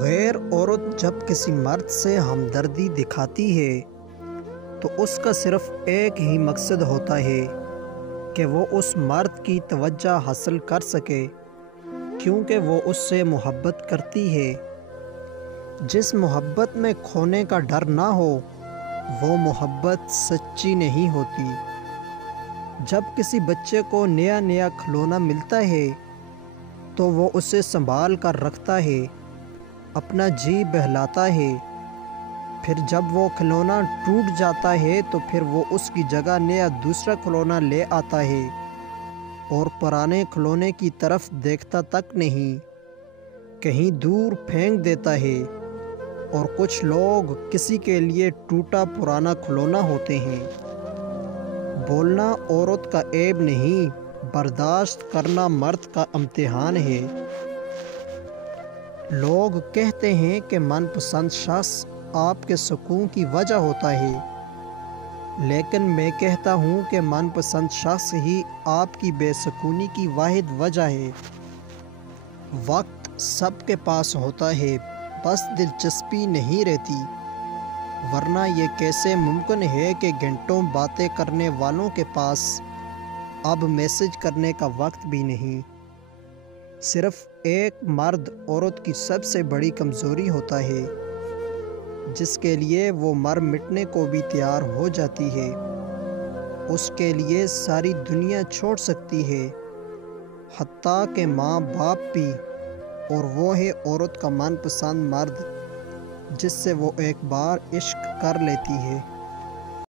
غیر عورت جب کسی مرد سے ہمدردی دکھاتی ہے تو اس کا صرف ایک ہی مقصد ہوتا ہے کہ وہ اس مرد کی توجہ حاصل کر سکے، کیونکہ وہ اس سے محبت کرتی ہے۔ جس محبت میں کھونے کا ڈر نہ ہو وہ محبت سچی نہیں ہوتی۔ جب کسی بچے کو نیا نیا کھلونا ملتا ہے تو وہ اسے سنبھال کر رکھتا ہے، اپنا جی بہلاتا ہے۔ پھر جب وہ کھلونا ٹوٹ جاتا ہے تو پھر وہ اس کی جگہ نیا دوسرا کھلونا لے آتا ہے اور پرانے کھلونے کی طرف دیکھتا تک نہیں، کہیں دور پھینک دیتا ہے۔ اور کچھ لوگ کسی کے لیے ٹوٹا پرانا کھلونا ہوتے ہیں۔ بولنا عورت کا عیب نہیں، برداشت کرنا مرد کا امتحان ہے۔ لوگ کہتے ہیں کہ من پسند شخص آپ کے سکون کی وجہ ہوتا ہے، لیکن میں کہتا ہوں کہ من پسند شخص ہی آپ کی بے سکونی کی واحد وجہ ہے۔ وقت سب کے پاس ہوتا ہے، بس دلچسپی نہیں رہتی، ورنہ یہ کیسے ممکن ہے کہ گھنٹوں باتیں کرنے والوں کے پاس اب میسج کرنے کا وقت بھی نہیں۔ صرف ایک مرد عورت کی سب سے بڑی کمزوری ہوتا ہے، جس کے لیے وہ مر مٹنے کو بھی تیار ہو جاتی ہے۔ اس کے لیے ساری دنیا چھوڑ سکتی ہے، حتیٰ کہ ماں باپ بھی، اور وہ ہے عورت کا من پسند مرد، جس سے وہ ایک بار عشق کر لیتی ہے۔